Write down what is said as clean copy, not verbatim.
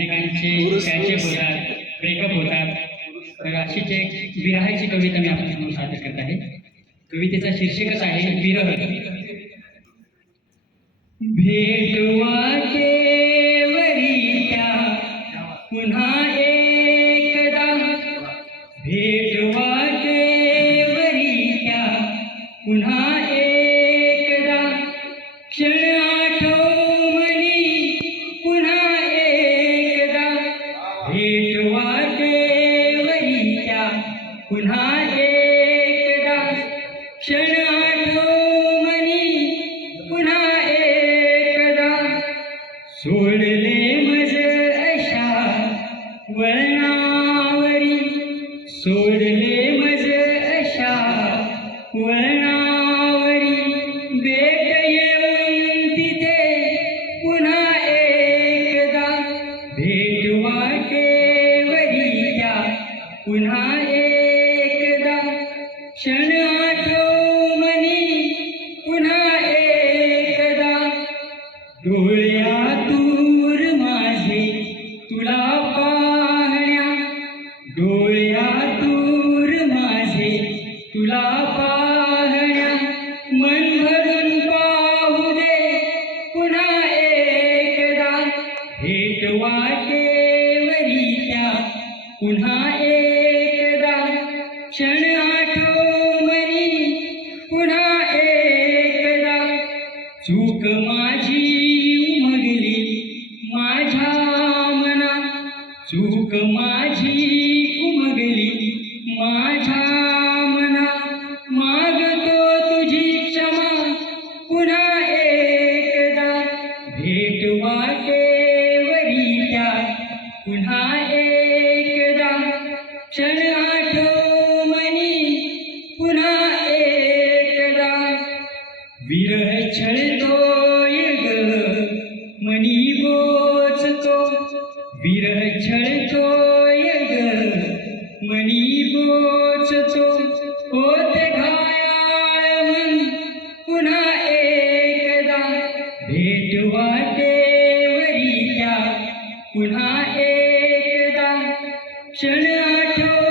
अनेकांचे पॅचअप होतात, ब्रेकअप होतात. तर अशीच एक विरहाची कविता मी आपल्यासमोर सादर करत आहे. कवितेचा शीर्षकच आहे विरह. भेट वाटेवरी त्या पुन्हा एकदा, भेट वाटेवरी त्या पुन्हा एकदा, क्षण आठवणी पुन्हा एकदा, भेट वाटेवरी त्या पुन्हा एकदा, क्षण आठवणी पुन्हा एकदा, सोडले मज अशा वळणावरी, सोडले मज अशा वळणावरी, भेट येऊन तिथे पुन्हा एकदा, भेट वाटेवरी त्या पुन्हा एकदा, क्षण आठवणी पुन्हा एकदा, डोळ्यातूर माझे तुला पाहण्या, डोळ्यातूर माझे तुला पाहण्या, मन भरून पाहू दे पुन्हा एकदा, भेट वाटेवरी त्या पुन्हा एकदा, क्षण आठवणी पुन्हा एकदा, चूक माझी उमगली माझ्या मना, चूक माझी उमगली माझ्या मना, मागतो तुझी क्षमा पुन्हा एकदा, भेट वाटेवरी त्या पुन्हा एकदा, क्षण आठवणी पुन्हा एकदा, विरह छळतोय ग मनी बोचतो, विरह छळतोय ग मनी बोचतो, होते घायाळ मन पुन्हा एकदा, भेट वाटेवरी त्या पुन्हा एकदा, क्षण आठव